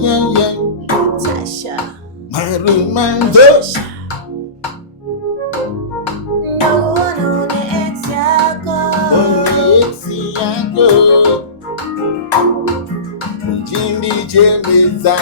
Tasha. Marumando. No one on the ex yako. Chimbi chembeza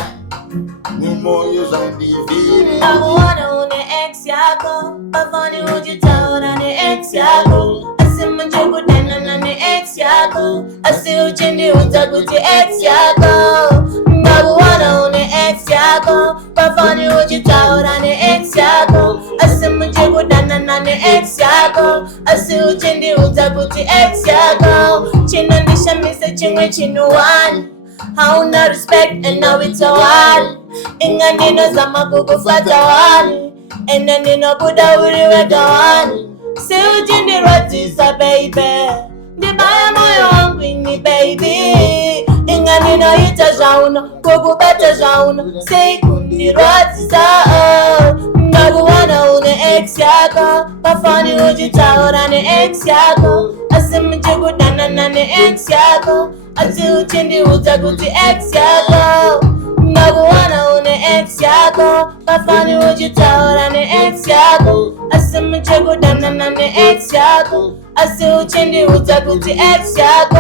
Mumoyo zandiviri Nakuona une ex yako. Bafoni ujitaona ni ex yako. Asima chukudana na ni ex yako. Asi uchindi utakuti ex yako. Nakuona une ex yako. Bafoni ujitaona ni ex yako. Asima chukudana na ni ex yako. Asi uchindi utakuti ex yako. Chinandisha mise chingwe chinuwani. Hauna respect and now it's a wall. Inga nino zama kukufuata wani. Ene nino buda uriwe gawani. Si ujindi rotisa baby. Ndibaya moyo wangu ini baby. Inga nino ita jauna. Kukubata jauna. Si kundi rotisa Nakuwana une ex yako. Bafoni ujitaona ni ex yako. Asimi chukudana na ni ex yako. Ati uchindi utakuti ex yako. Nakuwana une ex yako. Bafoni ujitaona ni ex yako. Asimi chukudana na ni ex yako. Ati uchindi utakuti ex yako.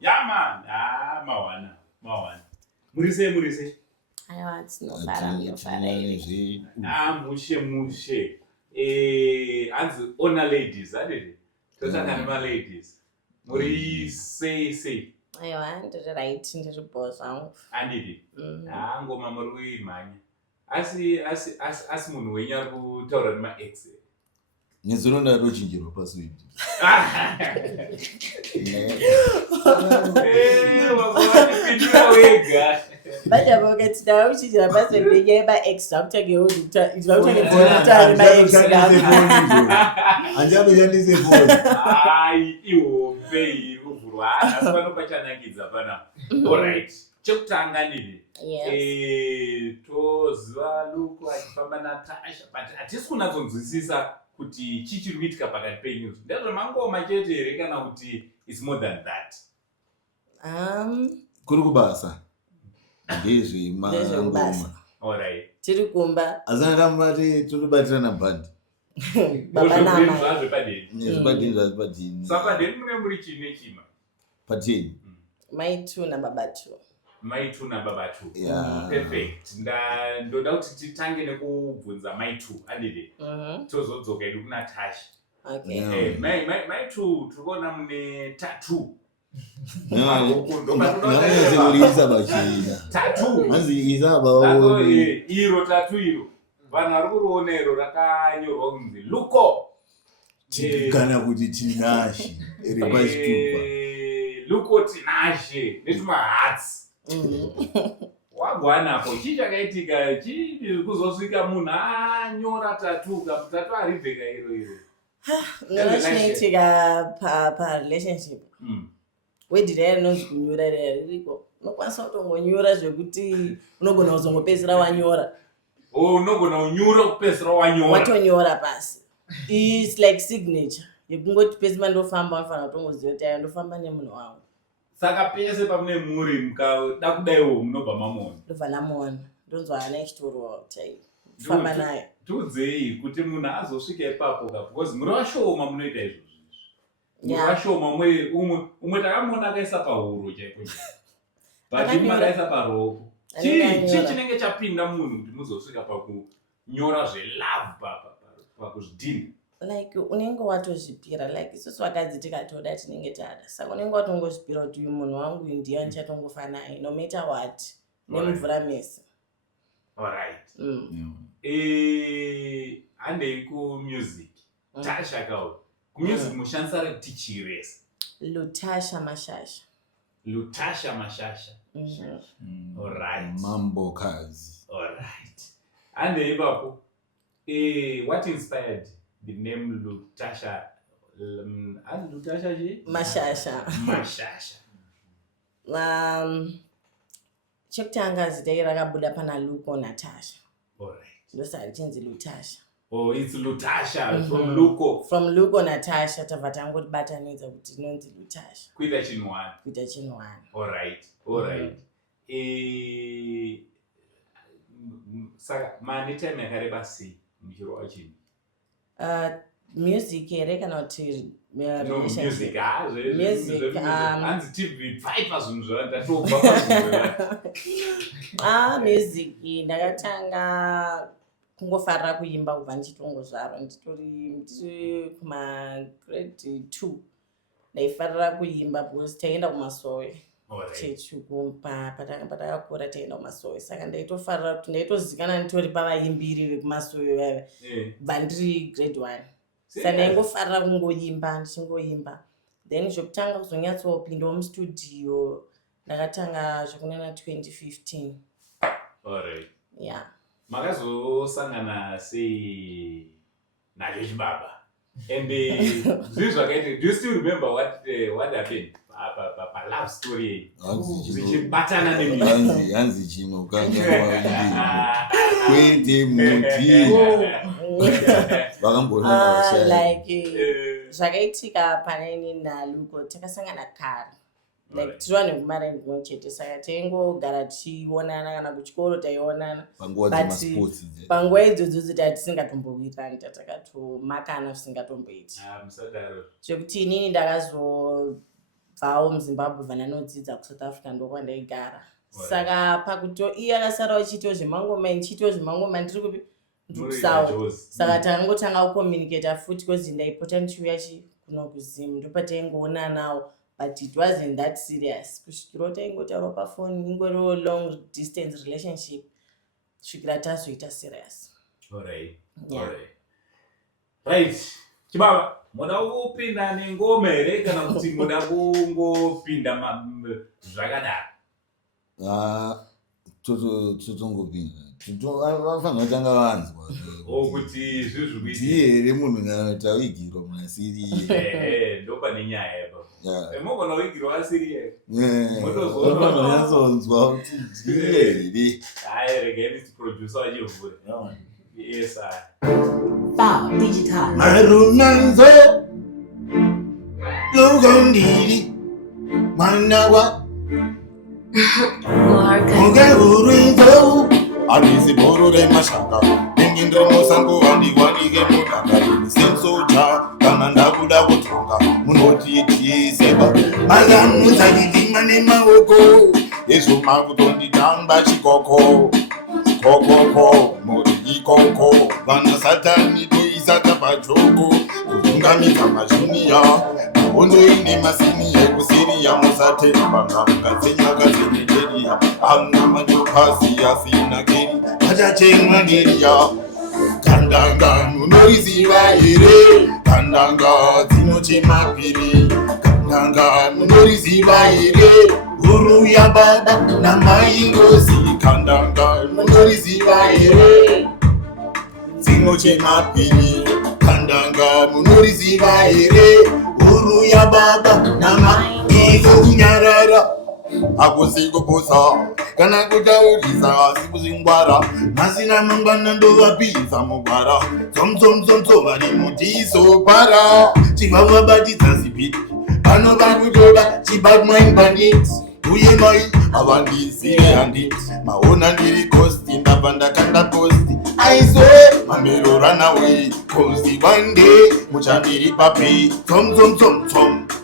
Yeah man, mawana. Murise. Aiwa, tinofara. Mushe. Anzi ona ladies, adede. Totanga nema ladies. Murise. Aiwa, ndiri right, ndiri boss wangu. Andidi. Ngoma muri kuimhanya. Asi munhu wenyu ari kutaura nema ex. Nezvinonda rochinjirwa paswidi. Wapindura wega. Baja boke tida uchijira basi ndege ba ex akutage uta izakutage tida ba ex Anjalo yandise phone. Ai iwombe uvurwa asipano pachanangidza pana. Alright. Chekutanga ndiri. Toziva Luko achifamba naTasha but hatisi kunatsonzwisisa kuti chichiri kuitika pakati penyu. Ndazvo mangoma chete here kana kuti it's more than that. Kuri kubasa. Ndezve mangoma. Alright. Tiri kumba. Azana mari turibatirana bad. Baba nama. Zvazvo padeni. Nezvibadini zvazvibadini. Saka deni mune muri chine chima. Pateni. Maitu na baba tu. Maitu na baba tu. Yeah. Perfect. Ndoda kuti titange nekubvunza Maitu adede. Tozodzoka edu kuna Tasha. Okay. Maitu tikuona mune tattoo. Namazekuliisa bachina. Tattoo. Manzi izaba iro tattoo iro. Vanhu vari kuriona iro rakanyorwa kunzi Luko. Kana kuti Tinashe iri pachitupa. Luko Tinashe netumahatsi. Wagwanapo chii chakaitika chii kuzosvika munhu anyora tattoo kaputato aribveka iro. Ngachinoitika pa relationship. Wedding rero nonzi kunyora ririko. Unokwanisa kutongonyora zvekuti unogona kuzongopedzera wanyora. Unogona kunyora kupedzera wanyora. Watonyora pasi. It's like signature. Yekungoti pesi mandofamba unofana kutongoziva kuti ayo ndofamba nemunhu wangu. Saka pese pamune muri mukada kudaiwo munobva mamona. Ndobva namona. Ndonzwa hana ichitorwa chai. Famba naye. Tiudzei kuti munhu azosvika ipapo because muri vashoma munoita izvozvo. Muri vashoma umwe takamona akaisa pahuro chaipo. Vazhinji vakaisa paroko. Chii chinenge chapinda munhu kuti muzosvika pakunyora zvelove pakuzvidhina. Like unenge watozvipira like isusu vakadzi tikatoda tinenge tada. Saka unenge watongozvipira kuti uyu munhu wangu ndiye andichatongofa naye no matter what. Nemvura mese. Alright. Handei kumusic. Tasha kawo. Kumusic mushansara tichirese. Lutasha Mashasha. Alright. Mambo kazi. Alright. Handei ipapo. What inspired the name Lutasha? Lutasha ji? Mashasha. Chekutanga zita rakabuda pana Luko naTasha. Alright. Ndosari chinzi Lutasha. Oh, it's Lutasha from Luko. From Luko Natasha tabva tangotibatanidza kuti inonzi Lutasha. Kuita chinhu wani. Alright. Saka mane time yakareba sei muchirwa chinhu? Music here kana kuti music hanzi TV pfaipa zvinhu zvandatobva music ndakatanga kungofarira kuimba kubva ndichitongozvarwa nditori kumagrade 2 ndaifarira kuimba because taienda kumasowe chechu patakakura taienda kumasowe saka ndaitofarira kuti ndaitozikana nditori pavaimbiri vekumasowe vaive bva ndiri grade 1 saka ndaingofarira kungoimba ndichingoimba then zvokutanga kuzonyatsopindawo mustudio ndakatanga zvokunana 2015. Alright. Yeah. Makazosangana sei nacho chibaba and zvizvi zvakaita. Do you still remember what happened pa love story zichibatana hanzi chino kwete muti zvakaitika panaini naLuko takasangana kare like tiri vanhu vekumarengi kumwe chete saka taingogara tichionana kana kuchikoro taionana panguva idzodzo tisingatombowirirani tatakatomaka zvisingatomboiti zvekuti inini ndakazobvawo muZimbabwe vananodzidza kuSouth Africa ndokwandaigara saka iye akasarawo chiitiwo zvemangoma ndiri kupi ndiri kuSouth saka takangotanga kucommunicata futi because ndaipota ndichiuya kuno kuZim ndopataingoonanawo. But it wasn't that serious. Kusvikira taingotaura pafoni ingoriwo long distance relationship svikira tazoita serious. Alright. Right. Chibaba, muda kupinda nengoma here kana kuti muda kungopinda zvakadaro? Totongopinda. Vafanira kutanga vanzwa. Kuti zvizvi kuita. Ndiye munhu kana tawigirwa munasiri. Ndopane nyaya yapo. Mogona wigirwa asiri here. Motozonzwa kuti ndiye. Regeni producer wachivhure. Yes, Bow Digital. Marumanzo Lugondiri Manawa Mugarurinzo Alisi Borore Mashaka Ningindro Mosango Wandi Mutanga Sensoja Kananda Buda Kutonga Munoti Seba Malamu Zagidi Manema Woko Yesu Magutondi Tamba Chikoko Koko Mori Koko Vana Satani Tuisaka Pachoko Kutungamika Majunia Ondo ine masini kusiriya musate banga mukazenya kazeneria amna majokasi asina keri achachemwa ngeria kandanga munoiziva here kandanga dzinochemapiri kandanga munoiziva here guru ya baba namai ngozi kandanga munoiziva here dzinochemapiri kandanga munoiziva here Uru ya baba nama ikunyarara Akusikupusa Kana kutauriza sikuzingwara Nasina mambana ndova pizza mugwara Zom vari mutiso para Chibaba batita zipiti Pano bakutoba chibaba bandit Uye mai avandisire handit Maona ndiri kosti ndabanda kanda posti I swear mamero run away Cause the one day muchambiri papi Tom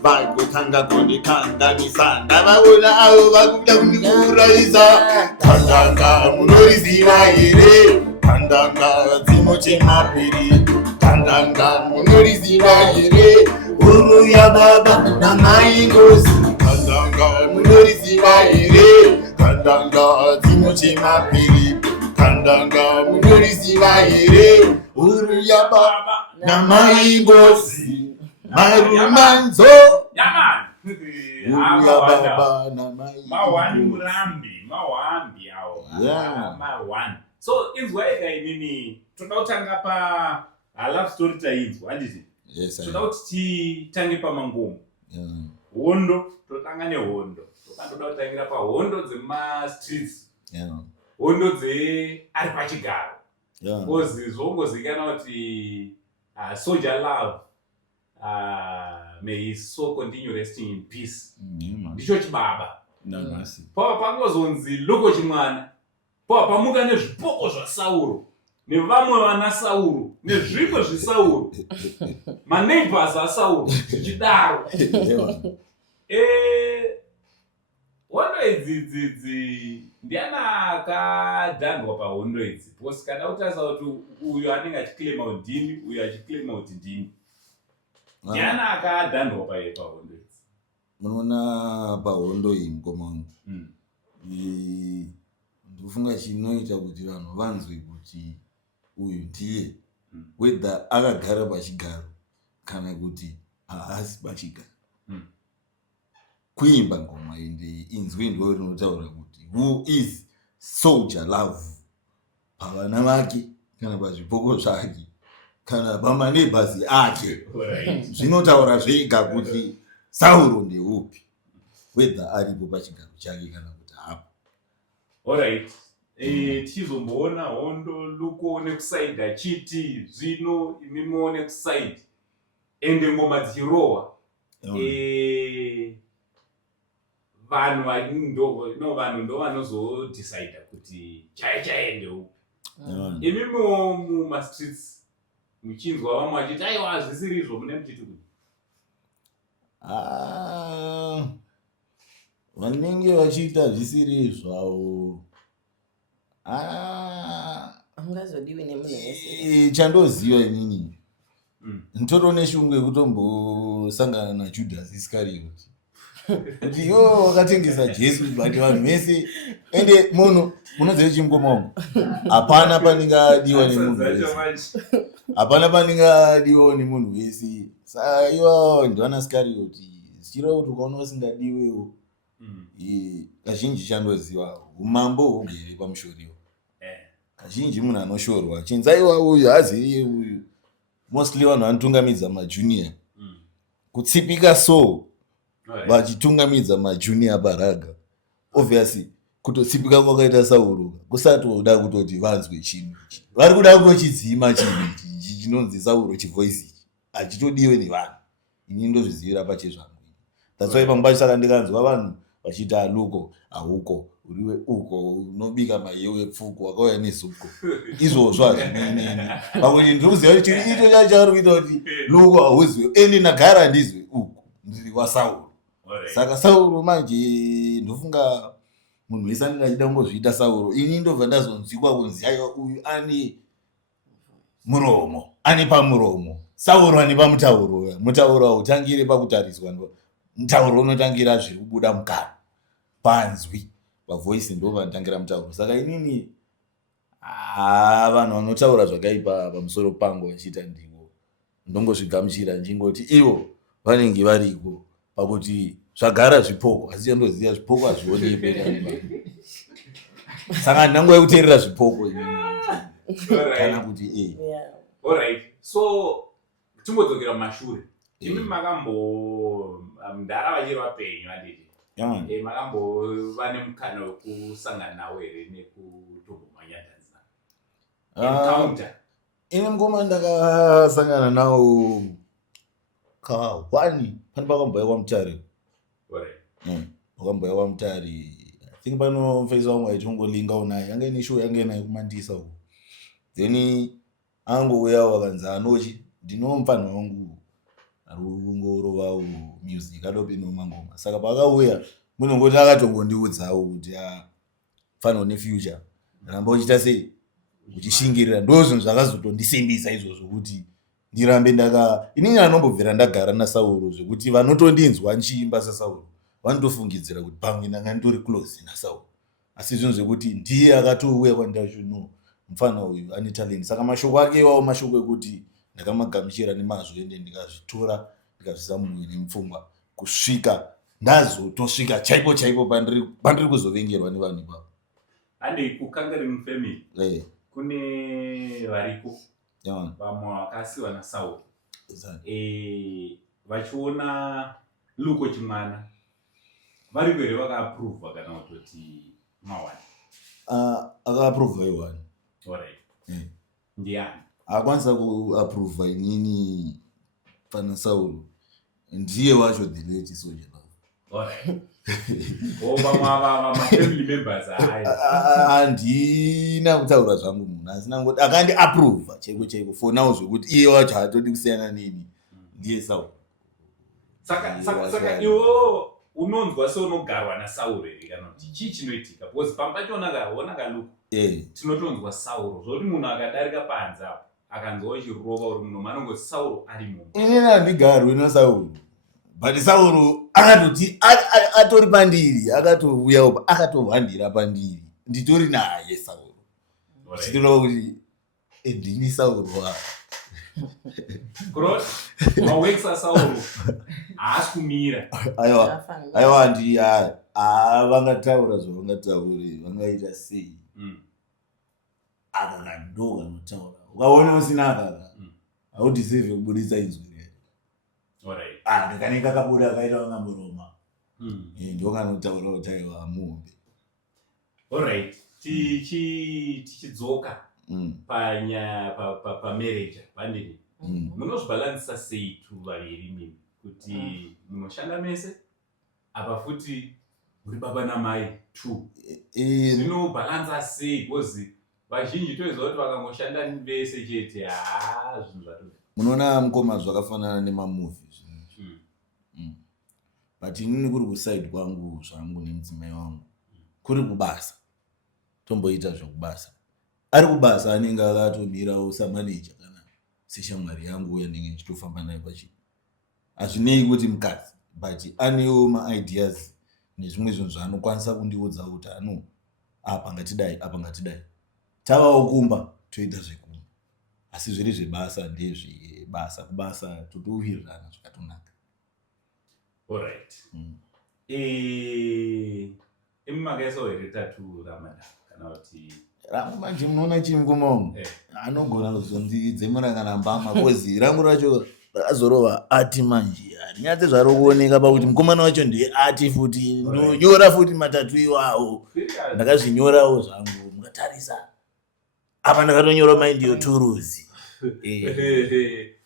Vakutanga kundi kanda misanda Vakuna avo vakuda kundikuraisa Kandanga munoriziva here Kandanga dzinochemapiri Kandanga munoriziva here Uru ya baba namai ngozi Kandanga munoriziva here Kandanga dzinochemapiri Kandanga munoriziva here Uru ya baba namai ngozi Marumanzo Yaman Uru ya baba namai Mawani murambi awo Mawani So inzwa ega inini Tunautanga pa love story tainzwa handisi Yes Tunauti titange pa mangumu Hondo Totanga ne hondo Tokandoda kutangira pa hondo dzema streets Hondo dze ari pachigaro Because zvongozikana kuti Soldier Love, may his soul continue resting in peace. Ndicho chibaba. Pangozonzi Luko Chimwana. Pamuka nezvipoko zvaSauro. Nevamwe vana Sauro. Nezvimwe zviSauro. Maneighbors aSauro. Zvichidaro. Hondo idzi ndiana akadhandwa pahondo idzi. Because kana utarisa kuti uyu anenge achiclaima udini, uyu achiclaima kuti ndini. Ndiana akadhandwa pahondo idzi. Munoona pahondo iyi mukoma wangu. Ndofunga chinoita kuti vanhu vanzwe kuti uyu ndiye. Whether akagara pachigaro kana kuti haasi pachigaro. Kuimba ngoma ende inzwi ndo rinotaura kuti who is Soldier Love pavana vake kana pazvipoko zvake kana pamaneighbors ake. Zvinotaura zvega kuti Sauro ndeupi, whether aripo pachigaro chake kana kuti hapo. Alright. Tizomboona hondo Luko nekusaidi achiti zvino imi muone kusaidi ende ngoma dzichirohwa. Vanhu ndo vanozodecide kuti chaiye ndeupi. Imi mumastreets muchinzwa vamwe vachiti aiwa hazvisirizvo mune muchiti kuti vanenge vachiita zvisiri zvavo angazodiwi nemunhu wese. Chandoziva inini ndoro neshungu yekutombosangana naJudas Iscariot kuti iwo wakatengesa Jesu but vanhu vese ende munhu unoziva chimukoma wangu hapana panenge adiwa nemunhu wese. Hapana panenge adiwa nemunhu wese. Saka iwawo ndivana Iscariot zichireva kuti ukaona usingadiwewo kazhinji chandoziva umambo hugere pamushoriwo. Kazhinji munhu anoshorwa chinzaiwa uyu haziye uyu. Mostly vanhu vanotungamidza majunior kutsipika so vachitungamidza majunior baraga. Obviously kutotsipika kwakaita Sauro kusatoda kutoti vanzwe chinhu vari kuda kutochidzima chinhu chinonzi Sauro chivoice hachitodiwe nevanhu. Ini ndozvizivira pachezvangu. That's why pamwe pacho saka ndikanzwa vanhu vachita Luko hauko uriwe uko unobika mayewe pfuko wakauya nezuko izvozvo hazvineneni. Pakuti ndikuziva kuti chiri icho chacho chari kuita kuti Luko hauziwe eni nagara ndizwe uko ndiri kwaSauro. Saka Sauro manje ndofunga munhu wese anenge achida kungozviita Sauro. Ini ndobva ndazonzwikwa kunzi aiwa uyu ane muromo, ane pamuromo. Sauro ane pamutauro. Mutauro hautangire pakutariswa, mutauro unotangira zviri kubuda mukana panzwi pavoice ndo vanotangira mutauro. Saka inini vanhu vanotaura zvakaipa pamusoro pangu vachiita ndivo ndongozvigamuchira ndingoti ivo vanenge variko pakuti zvagara zvipoko asi chandoziva zvipoko hazvionekwi. Saka ndangova kuteerera zvipoko kana kuti Alright. So timbodzokera mumashure. Imi mundara vachiri vapenyu vadidi. Makambova nemukana wekusangana nawo here nekutombomhanyadzana encounter? Ini ngoma ndakasangana nawo kawani pane pakambouya kwaMutare. Pakambouya kwaMutare. I think panofeisa vamwe vachongolinga unaye yange ine show yange naye kumandisa uko. Then angouya wakanzi anochi ndinomufana wangu ari kungorova music adobe nomangoma. Saka pakauya munongoti akatongondiudzawo kuti fana une future ramba uchita sei uchishingirira. Ndozvinhu zvakazotondisimbisa izvozvo kuti ndirambe inini anombobvira ndagara naSauro zvekuti vanotondinzwa nchiimba saSauro vanotofungidzira kuti pamwe ndanga ndori close naSauro. Asi zvinhu zvekuti ndiye akatouya kwandasho no mufana uyu ane talent. Saka mashoko ake iwawo mashoko ekuti ndakamagamuchira nemazvo ende ndikazvitora ndikazvisa mumwe nemupfungwa kusvika ndazotosvika chaipo chaipo pandiri kuzovengerwa nevanhu ivavo. Handi kukangari mufamily kune variko vamwe vakasiwa naSauro vachiona Luko Chimwana vari kwere vakaapprova kana kutoti mawani? Akaapprova iwani. Alright. ndiani akwanisa kuapprova inini pana Sauro ndiye wacho the late Soldier Love. Alright. Family members handina kutaura zvangu munhu asi nangoti akandi approva chaiko for now zvekuti iye wacho haatodi kusiyana neni ndiye Sauro. Saka iwo unonzwa seunogarwa naSauro here kana kuti chii chinoitika because pamba chona kaluku tinotonzwa Sauro zvokuti munhu akadarika panze apo akanzwa chirova uri munhu manongoti Sauro ari munhu. Inini handigarwi naSauro but Sauro akatoti atori pandiri akatouya upa akatohwandira pandiri nditori naye Sauro chitoreva kuti ndini Sauro Kuroti maworks aSauro haasi kumira. Aiwa handi vangataura zvavangataure vangaita sei aka kadoka notaura ukaona usina akaka haudhisevhe kubudisa inzwi rero kanenge kakabuda akaita vangamboroma ndo kanotaura kuti aiwa muhombe. Alright, tichidzoka pamarriage pandini munozvibhalansisa sei tu vaviri mimi kuti munoshanda mese apa futi muri baba namai tu zvinobhalansa sei because vazhinji toiziva kuti vakangoshanda vese chete zvinhu zvatoti munoona mukoma zvakafanana nemamovhi but inini kuri kuside kwangu zvangu nemudzimai wangu kuri kubasa tomboita zvokubasa ari kubasa anenge akatomirawo samaneja kana seshamwari yangu yanenge ndichitofamba nayo pachii hazvinei kuti mukadzi but anewo maideas nezvimwe zvinhu zvaanokwanisa kundiudza kuti apa ngatidai tavawo kumba toita zvekumba asi zviri zvebasa ndezvebasa kubasa totowirirana zvakatonaka. Alright. Imakaisa here tatu Ramadan kana kuti rangu manje munoona chimgumo anogona kuzondidzemura kana mbama kozi rangu racho razorova ati manje rinyatse zvaro kuoneka pakuti mukomana wacho ndiye ati futi ndonyora futi matatu iwawo ndakazvinyorawo zvangu mukatarisa apa ndakatonyora mind yoturuzi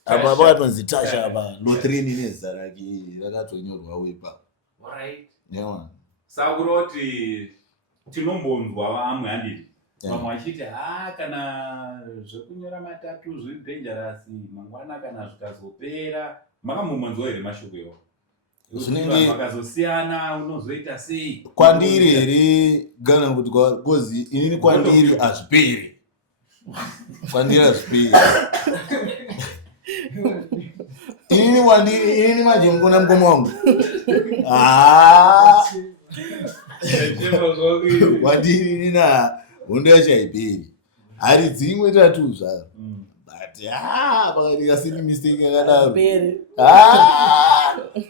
apa pakatonzi Tasha apa Lotrini nezita rake rakatonyorwawo ipapo. Alright. Yeah. Sakuroti tinombonzwa vamwe handiti vamwe vachiti kana zvekunyora matatu zviri dangerous mangwana kana zvikazopera makamumonzwa here mashoko iwo zvinenge vakazosiyana unozoita sei kwandiri here gana kuti kozi inini kwandiri hazviperi kwandiri hazviperi inini manje mukona mukoma wangu kwandiri nina hondo yacho haiperi hari dzimwe tatu zvaro but pakati kasini mistake akadaro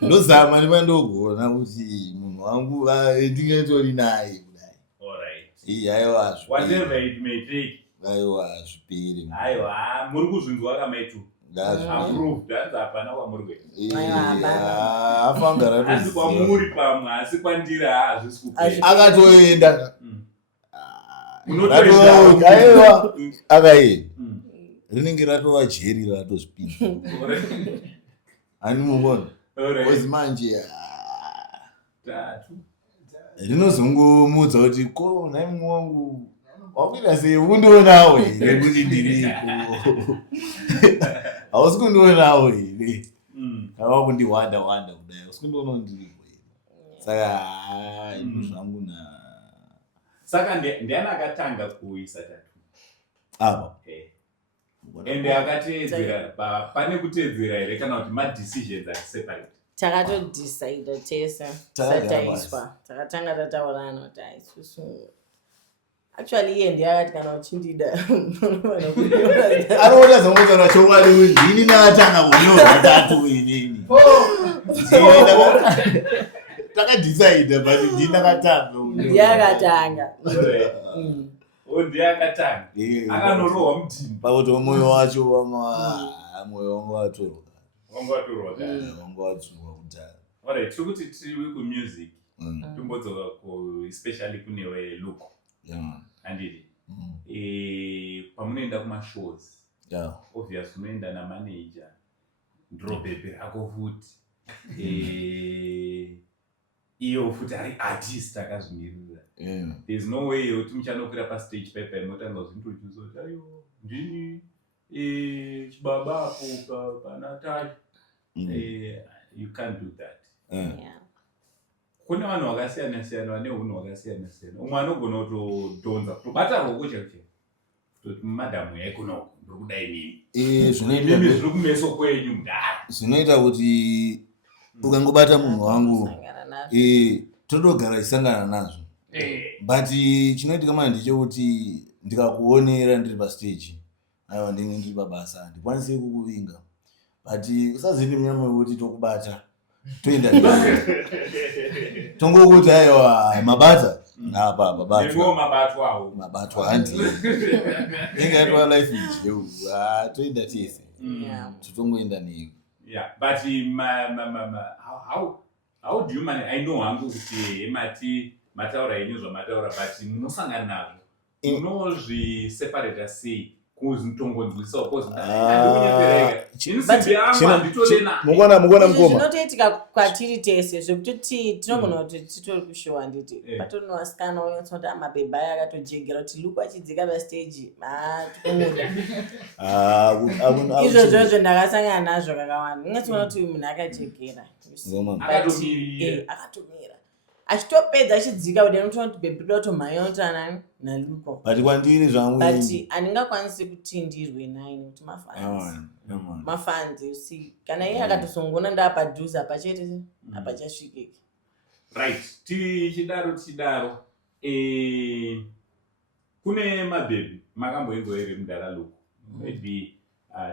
ndozama ndimandogona kuti munhu wangu ndingatori naye kudai aiwa aiwa zviperi aiwa muri kuzvinzwa kamaitu hapana kwamuri asi kwamuri pamwe asi kwandiri hazvisi kupera akatoenda aiwa akaenda rinenge ratova jeri ratozvipinda hani mubona kozi manje rinozongomudza kuti ko nhai mumwe wangu wakuita sei kundionawo here kuti ndiriko hausi kundionawo here ava kundiwanda kudai hausi kundionawo ndiriko here saka zvangu na saka ndiani akatanga kuisa tatu apa ende akateedzera pane kuteedzera here kana kuti madecisions ari separate takatodecide tese sataiswa takatanga tataurana kuti aisusu actually iye ndiye akati kana uchindida anoona zvamutsana chokwadi ndini nakatanga kunyora tatu inini takadecide but ndini nakatanga ndiye akatanga ndiye akatanga akanorohwa mudhini pakuti mwoyo wacho mwoyo wangu watoroka wangu watsurwa kudhara. Alright, tiri kuti tiri kumusic tombodzoka especially kunewe Luke handiti pamunoenda kumashows Yeah. obvious unoenda namanager ndiro bhebhe rako futi iyo futi ari artist akazvimirira. There's no way yekuti muchanokwira pastage paipa inotanga kuzvintroduce kuti aiyo ndini chibaba apo panatasha. You can't do that. Kune vanhu vakasiyana-siyana vane unhu hwakasiyana-siyana. Umwe anogona kutodhonza kutobata roko chaicho kuti madhamu yaikona uko ndiri kudai nini zviri kumeso kwenyu mudhara zvinoita kuti ukangobata munhu wangu totogara chisangana nazvo. But chinoitika manje ndechekuti ndikakuonera ndiri pastage aiwa ndinenge ndiri pabasa ndikwanise kukuvinga, but usazindi munyama wekuti tokubata toenda tongokuti aiwa mabata apa mabatwa handi ingatwa life ijeu toenda tese totongoenda neiko. But how do you manage? I know hangu kuti mataura yenyu zvamataura, but munosangana nazvo munozviseparata sei kuzvitongonzwisa mukoma zvinotoitika kwatiri tese zvekutoti tinogona kuti titori kushowa nditi patori nevasikana unotsoti amabhebha aya akatojegera kuti luku achidzika pastage izvozvozvo ndakasangana nazvo kakawanda. Ungatsoona kuti uyu munhu akajegera akatomira achitopedza achidzika kuti anotoona kuti bhebhi doda kutomhanya notana naluko, but kwandiri zvangu but handingakwanisi kuti ndirwe naye nekuti mafanzi usi kana iye akatosongona ndaapadhuze apa chete apachasvikiki. Right, tichidaro kune mabhebhi makamboingo here mudhara luku maybe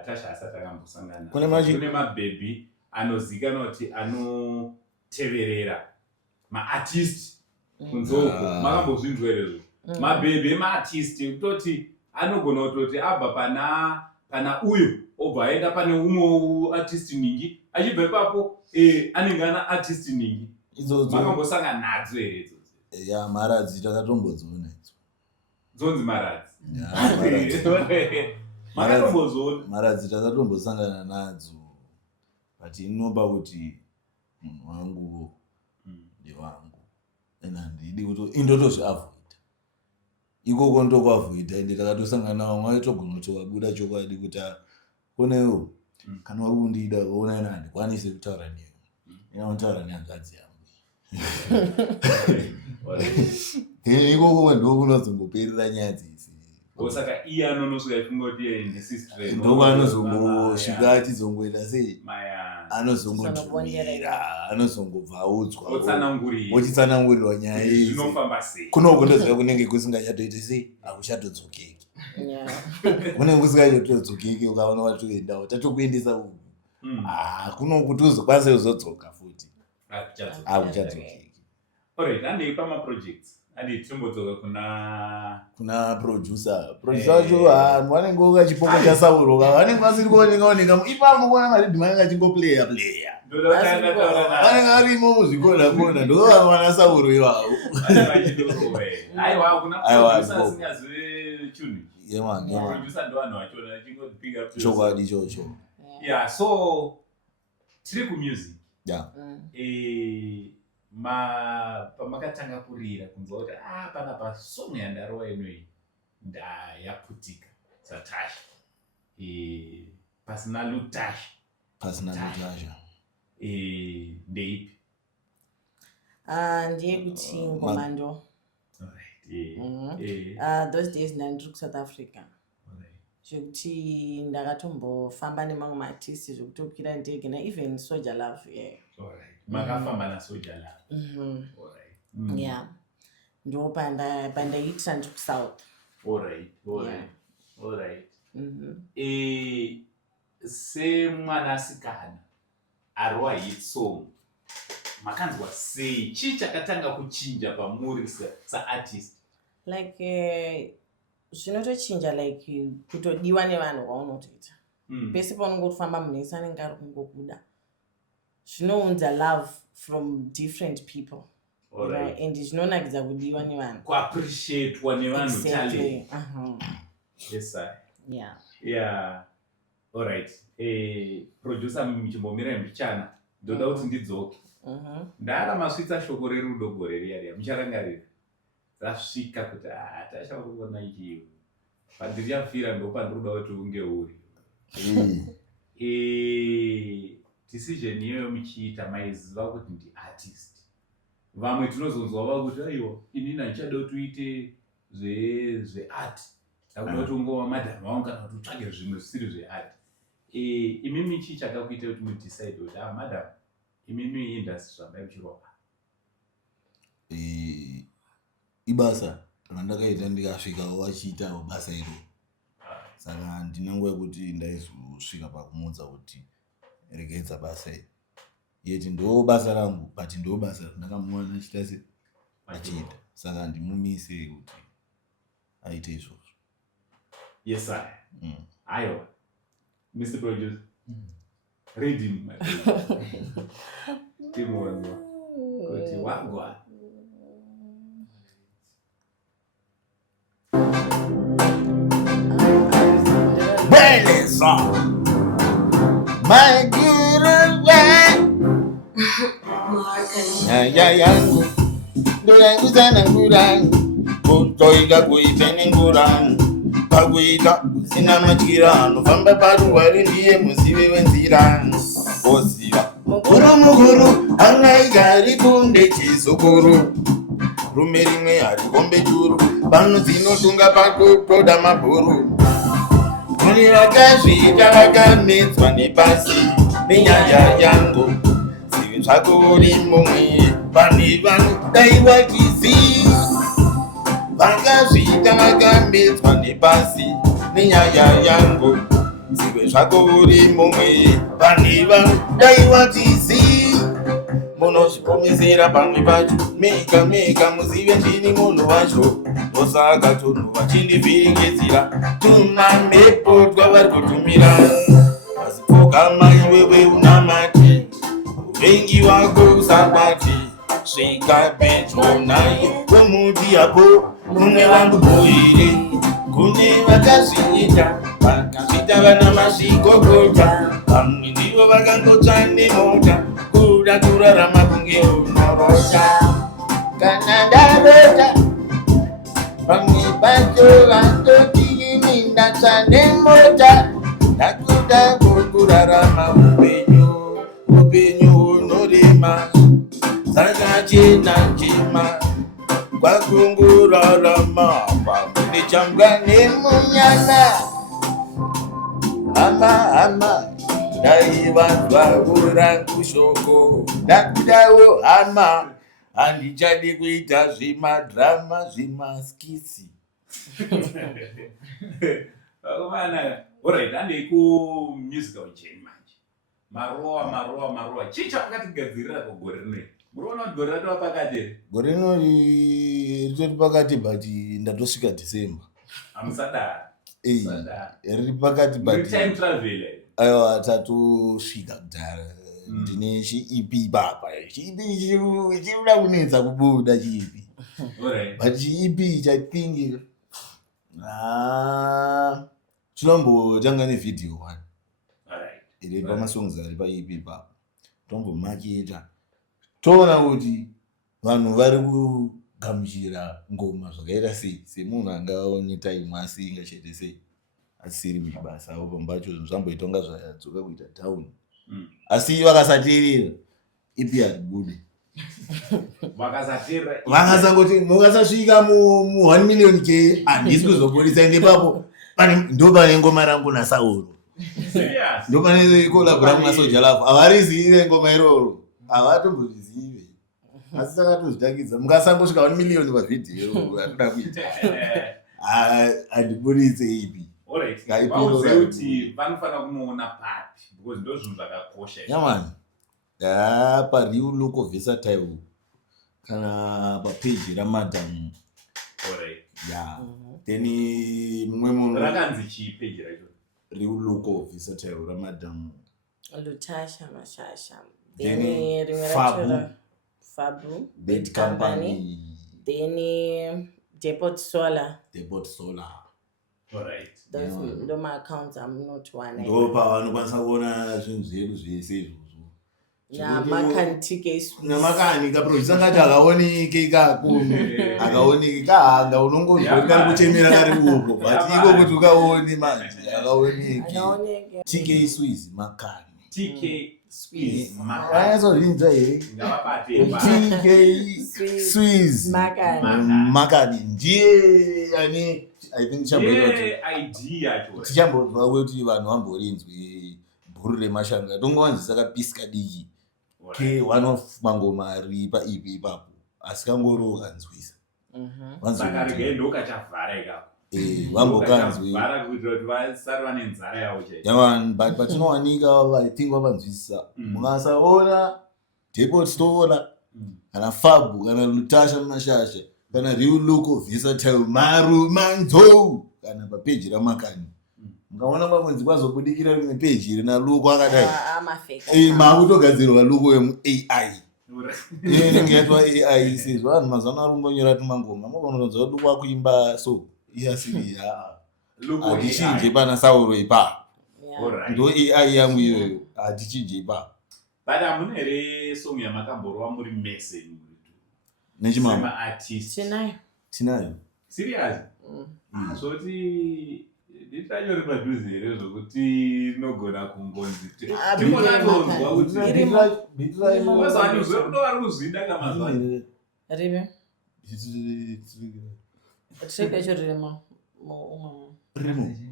Tasha asati akambosangana. Kune mabhebhi anozikanwa kuti anoteverera maartist kunzoko makambozvinzwa herezvo. Mabhebhi emaartist kutoti anogona kutoti abva pana uyo obva aenda pane umwe artist ningi achibva ipapo anenge ana artist ningi. Makambosangana nadzo here idzodzo? Maradzi takatombodziona idzo. Dzonzi maradzi. Maradzi takatombosangana nadzo, but inoba kuti munhu wangu ndewangu ena handidi kuti indotozviavhoida ikoko ndokuavhoida, ende takatosangana nawo mwaitogona kuti wabuda chokwadi kuti konewo kana wari kundida ona ena handikwanise kutaura newe ena unotaura nehanzvadzi yangu ikoko ndokunozongoperera nyaya dzisi. Saka iye anonosvika achingoti ndisistrate ndokuanozombosvika achizongoenda sei anozongotumira anozongobva audzwa ochitsanangurirwa nyaya idzi kunoko ndoziva kunenge kusingachatoite sei hakuchatodzokeki kunenge kusingachatodzokeki ukaona watoendawo tatokuendesa uku kunoko tuzokwanisa kuzodzoka futi hakuchadzokeki. Alright, andei pamaprojects timbodzoka kuna producer wacho vanenge vakachipokota sauro vanenge vasiri kuoneka ipapo kuona maridhima anenge achingoplaya vanenge varimo muzvikona kona ndovana sauro ivavo chokwadi chocho. So tiri kumusic pamakatanga kurira kunzwa kuti panapa song yandarova inoi yaputika satasha pasina lutasha ndeipi? Ndeyekuti ngomando. Those days ndandiri kuSouth Africa zvekuti ndakatombofamba nemamwe maartist zvekutokwira ndege naeven Soldier Love. Makafamba naSoldier Love. Yeah, ndo pandaitira ndiri kuSouth. Alright. Semwanasikana arova hit song makanzwa sei? Chii chakatanga kuchinja pamuri saartist? Like zvinotochinja like kutodiwa nevanhu vaunotoita pese paunongofamba munhu wese anenge ari kungokuda zvinounza love from different people. Alright. and zvinonakidza kudiwa nevanhu. Kuappreciatewa nevanhu talent. Yes sir. Yeah. Yeah. Alright. Producer muchimbomira mbichana. Ndoda kuti ndidzoke. Ndaramasvitsa shoko rerudo gore riya mucharangarira. Rasvika kuti tashaka kuona ichi. Pandiriafira ndo pandoda kuti unge uri. Decision iyoyo muchiita maiziva kuti ndi artist. Vamwe tinozonzwa vakuti aiwa inini ndichada kuti uite zveart. Ndakuda kuti ungova madam wangu kana kuti utsvage zvimwe zvisiri zveart. Imimi chii chakakuita kuti mudecide kuti madam imimi industry zvambai muchiropa? Ibasa randakaita ndikasvika vachiita basa iro. Saka ndinanguva kuti ndaizosvika pakumudza kuti regedza basa iri. Yeti ndo basa rangu but ndo basa ndakamuwana achita se achiita. Saka ndimumise kuti aite izvozvo. Yes sir. Ayo. Mr. Producer. Read him, my friend. Timwangu. Kuti wagwa. Beleza! My dear yangu ndurangu sana ngurangu kutoika kuiteni ngurangu pakuita kusina matyira anofamba paruware ndiye muzive wenzira oziva mukuru angaigari kunde chizukuru rume rimwe harikombe churu pano dzinotunga pakutoda mabhuru kune vakazviita vakamedzwa nepasi nenyaya yangu zive zvako uri mumwe pane vanodaiwa chizi vakazviita vakamedzwa nepasi nenyaya yangu zive zvako uri mumwe pane vanodaiwa chizi munozvipomesera pamwe pacho mega muzive ndini munhu wacho osaka tunhu vachindivhiringedzira tumamhepo twavari kutumira vasipfugama iwewe una mati uvengi wako usabati svika pedyo naye kwemuti yapo mumwe vangu boire kune vakazviita vana mazvikokota vamwe ndivo vakangotsva nemota kuda kurarama kunge unorota kana ndarota pamwe pacho vatoti ini ndatsva nemota ndakuda kurarama upenyu hunorema saka chena njema kwakungurarama pamwe ndechambwa nemunyana hama ndaivanzwa urangu shoko ndakudawo hama handichade kuita zvemadhrama zvemaskisi. Alright, handei kumusical chain manje. Marowa. Chii chakatigadzirira kugore rineri? Muriona kuti gore ratova pakati here? Gore rinori ritori pakati but ndatosvika December. Hamusadara. Riri pakati but time travel. Aiwa tatosvika kudhara. Ndine chi-EP baba. Chi-EP chirikuda kunetsa kubuda chi-EP. But chi-EP chatingi chinombotanga nevidhiyo 1. Iri pamasongs ari pa-EP baba. Tombomachita. Toona kuti vanhu vari kugamuchira ngoma zvakaita sei semunhu angaone time asinga chete sei asiri muchibasa avo pambacho zvinhu zvamboita kunga zvadzoka kuita town asi vakasateerera ipi haribudi vakasangoti mukasasvika mu1 million k handisi kuzobudisa nepapo ndo pane ngoma rangu nasauro ndo pane kolabhora mumasoja lavo havarizive ngoma iroro havatombozvizive asi takatozvitakidza mukasangosvika 1 million pavhidhiyo atoda kuita handibudise ipi kuti vanofanira kumuona papi because ndo zvinhu zvakakosha yamani paReal Local Versatile kana papage ramadam then mumwe munhu rakanzi chii page racho Real Local Versatile ramadam Lutasha Mashasha then Fabu, Bed Company, then Depot Solar. Depot Solar. Alright. Those my accounts I'm not one. Ndopa vanokwanisa kuona zvinhu zvedu zvese izvozvo. Namakantike namakani kaproducer ngati akaoneke kakunu akaoneke kahanga unongonzwa kari kuchemera kari uko but iko kuti ukaone manje akaoneke TK Swiss makani TK Swiss ayazozvinza here TK Swiss makani ndiye yani I think tichambozwa kuti vanhu vamborinzwe bhuru remashanga tongowanzisa kapisika diki ke one of mangoma ari paipi ipapo asi kangoro kanzwisa saka rigendo kachavhara ikapo vambokanzwi vasari vane nzara yavo yaman but patinowanika I think vavanzwisisa mungasaona Depot Solar kana Fabu kana Lutasha Mashasha kana Real Local Versatile Marumanzo kana papeji ramakani mungaona mwanzi kwazobudikira rimwe peji rina Luko akadai makutogadzirwa Luko AI inengetwa AI sizwa vanhu mazana arungonyora tumangoma mabononzwa Luko akuimba so iyasiya adichinje pana Sauro ipa ndo AI yangu iyoyo adichinje ipa but amuna here song yamakamborwa muri mese nechimama artist tinayo serious zoti nditanyori padhuze here zvokuti nogona kumbonzi timonanonzwa kuti wazvanizwe kuno vari kuzvinda kamazvani rive treke ririmo rimo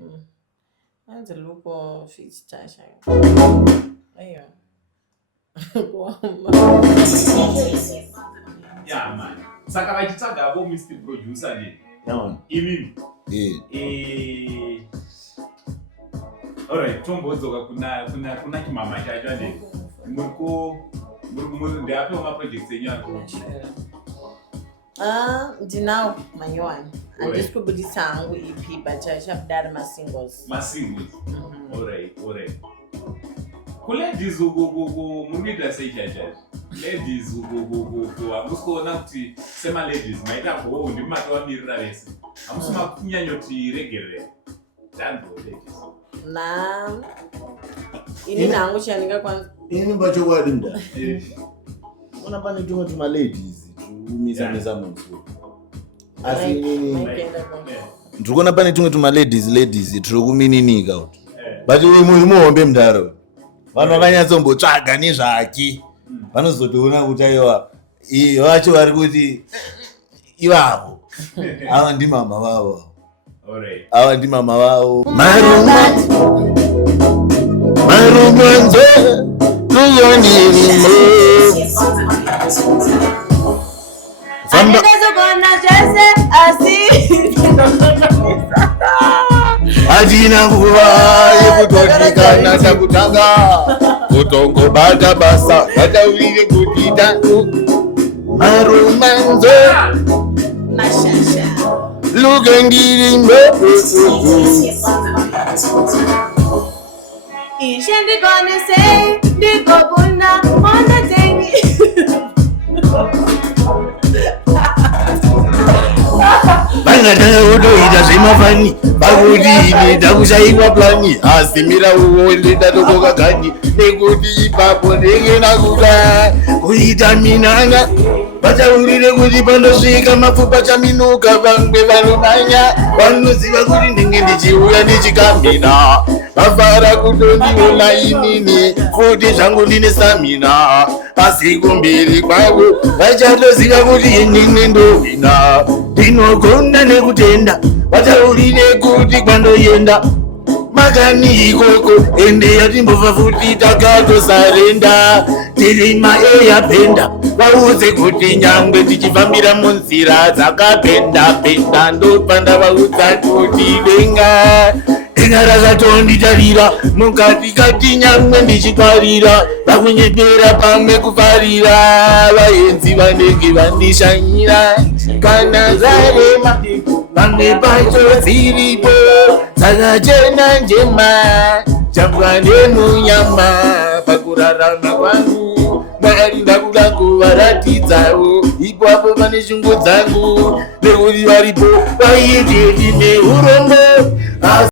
anzi Luko Fitztasha ayo yeah man saka vachitsvagavo Mr. Producer ne imimi alright tombodzoka kuna chimama chacho ne muri ndeapewo maprojects enyu ako ndinawo manyowani handisi kubudisa hangu EP but chabudari masingles alright kuladies murikuita sei chachacho ladies hamusikuona kuti semaladies maita bhoo ndimatovamirira vese hamusima kunyanyoti regerera na ini nangu chandingakwanisa ini mbachokwadi mda ona pane tumwe tumaladies tumisamisa musoro asi ndirikuona pane tumwe tumaladies turi kumininika kuti but uyu munhu muhombe mundaro vanhu vakanyatsombotsaga nezvake vanozotoona kuti aiwa vacho vari kuti ivavo ava ndimama vavo ava ndimama vavo marumanzo tuzonirimo andikazogona zvese asi hatina nguva yekutotikana takutanga kutongobata basa ngataurire kuti marumanzo mashasha lukendirimo ishe ndigonese ndigobuna monatengi vangatanga kutoita zvemafani vakuti ine ndakushaiwa plani asimira uwo ndendatokoka gani nekuti ipapo ndenge nakuda kuita minanya vataurire kuti pandosvika mapfupa chaminuka vamwe vanomanya vanoziva kuti ndenge ndichiuya ndichikamina vafara kutondiona inini futi zvangu ndine samina asi kumberi kwavo vachatoziva kuti inini ndohwina ndinogona nekutenda vataurire kuti kwandoenda makani ikoko ende yatimbobva futi takatosarenda tiri maeyapenda vaudze kuti nyangwe tichifambira munzira dzakapenda ndopanda vaudza kuti denga rakatonditarira mukati kati nyangwe ndichikwarira vakunyepera pamwe kufarira vaenzi vanenge vandishanyira kana zarema pamwe pacho dziripo dzakachena njema chapwa nemunyama pakurarama kwangu Mwari ndakuda kuvaratidzawo ipapo pane shungu dzangu nekuti varipo vaite ine urombo.